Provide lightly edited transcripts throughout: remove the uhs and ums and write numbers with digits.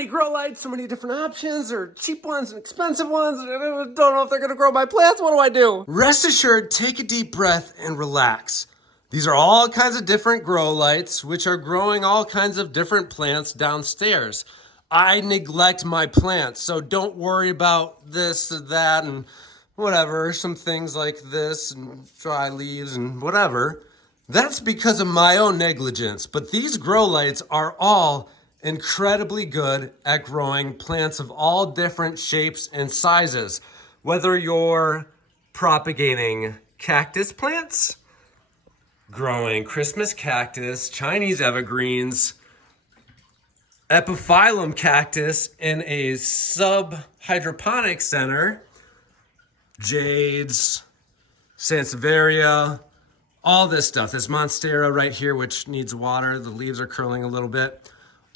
many grow lights, so many different options, or cheap ones and expensive ones. I don't know if they're gonna grow my plants. What do I do? Rest assured, take a deep breath and relax. These are all kinds of different grow lights, which are growing all kinds of different plants downstairs. I neglect my plants, so don't worry about this or that and whatever, some things like this and dry leaves and whatever. That's because of my own negligence, but these grow lights are all incredibly good at growing plants of all different shapes and sizes. Whether you're propagating cactus plants, growing Christmas cactus, Chinese evergreens, epiphyllum cactus in a sub-hydroponic center, jades, sansevieria, all this stuff. This monstera right here, which needs water, the leaves are curling a little bit.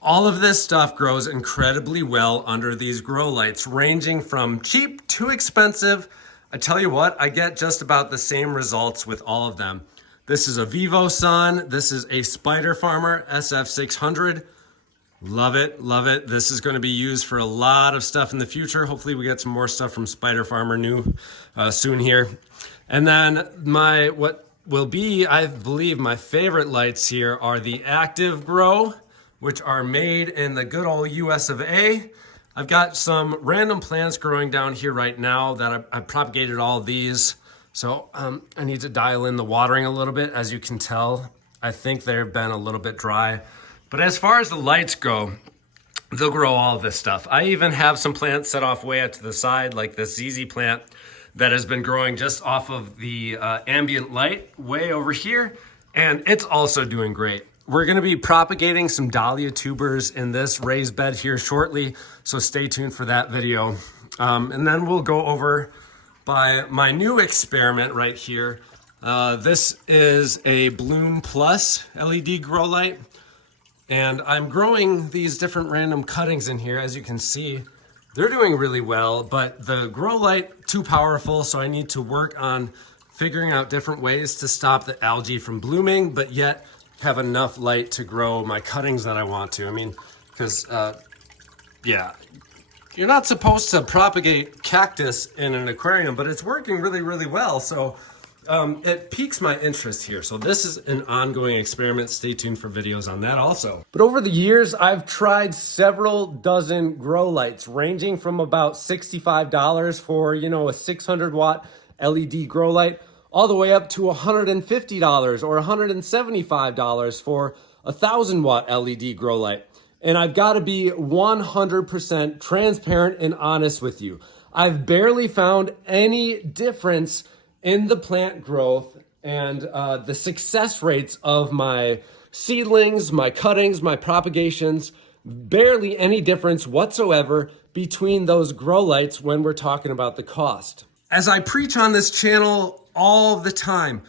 All of this stuff grows incredibly well under these grow lights, ranging from cheap to expensive. I tell you what, I get just about the same results with all of them. This is a Vivosun. This is a Spider Farmer SF600. Love it, love it. This is going to be used for a lot of stuff in the future. Hopefully we get some more stuff from Spider Farmer new soon here. And then what will be, I believe, my favorite lights here are the Active Grow, which are made in the good old US of A. I've got some random plants growing down here right now that I propagated all of these. So I need to dial in the watering a little bit. As you can tell, I think they've been a little bit dry. But as far as the lights go, they'll grow all of this stuff. I even have some plants set off way out to the side, like this ZZ plant that has been growing just off of the ambient light way over here. And it's also doing great. We're gonna be propagating some dahlia tubers in this raised bed here shortly. So stay tuned for that video. And then we'll go over by my new experiment right here. This is a Bloom Plus LED grow light. And I'm growing these different random cuttings in here. As you can see, they're doing really well, but the grow light, too powerful. So I need to work on figuring out different ways to stop the algae from blooming, but yet have enough light to grow my cuttings that I want to. I mean, because, yeah, you're not supposed to propagate cactus in an aquarium, but it's working really, really well. So it piques my interest here. So this is an ongoing experiment. Stay tuned for videos on that also. But over the years, I've tried several dozen grow lights, ranging from about $65 for, a 600 watt LED grow light, all the way up to $150 or $175 for a 1,000 watt LED grow light. And I've got to be 100% transparent and honest with you. I've barely found any difference in the plant growth and the success rates of my seedlings, my cuttings, my propagations. Barely any difference whatsoever between those grow lights when we're talking about the cost. As I preach on this channel all the time,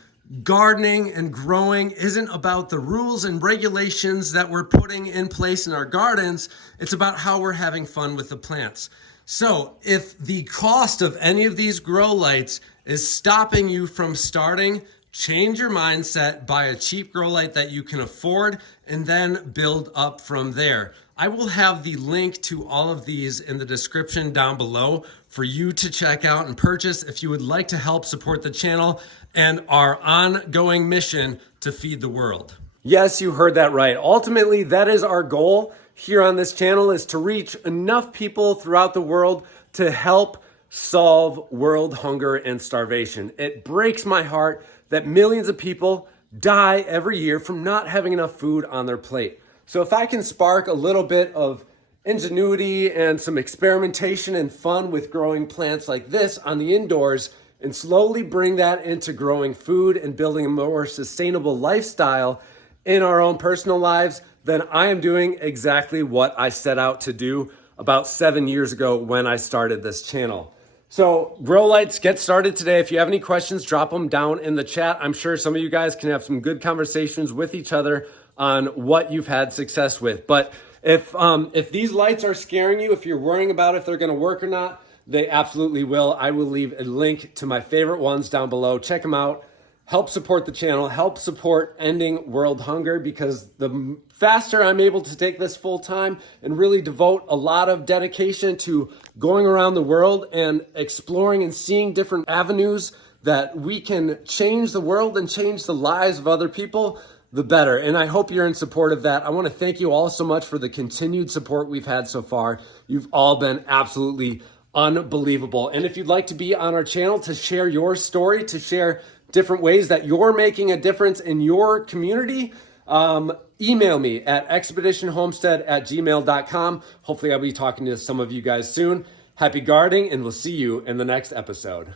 gardening and growing isn't about the rules and regulations that we're putting in place in our gardens. It's about how we're having fun with the plants. So if the cost of any of these grow lights is stopping you from starting, change your mindset, buy a cheap grow light that you can afford, and then build up from there. I will have the link to all of these in the description down below for you to check out and purchase if you would like to help support the channel and our ongoing mission to feed the world. Yes, you heard that right. Ultimately, that is our goal here on this channel, is to reach enough people throughout the world to help solve world hunger and starvation. It breaks my heart that millions of people die every year from not having enough food on their plate. So if I can spark a little bit of ingenuity and some experimentation and fun with growing plants like this on the indoors and slowly bring that into growing food and building a more sustainable lifestyle in our own personal lives, then I am doing exactly what I set out to do about 7 years ago when I started this channel. So grow lights, get started today. If you have any questions, drop them down in the chat. I'm sure some of you guys can have some good conversations with each other on what you've had success with. But if these lights are scaring you, if you're worrying about if they're going to work or not, they absolutely will. I will leave a link to my favorite ones down below. Check them out. help support the channel, help support ending world hunger, because the faster I'm able to take this full time and really devote a lot of dedication to going around the world and exploring and seeing different avenues that we can change the world and change the lives of other people, the better. And I hope you're in support of that. I want to thank you all so much for the continued support we've had so far. You've all been absolutely unbelievable. And if you'd like to be on our channel to share your story, to share different ways that you're making a difference in your community, email me at expeditionhomestead@gmail.com. Hopefully I'll be talking to some of you guys soon. Happy gardening, and we'll see you in the next episode.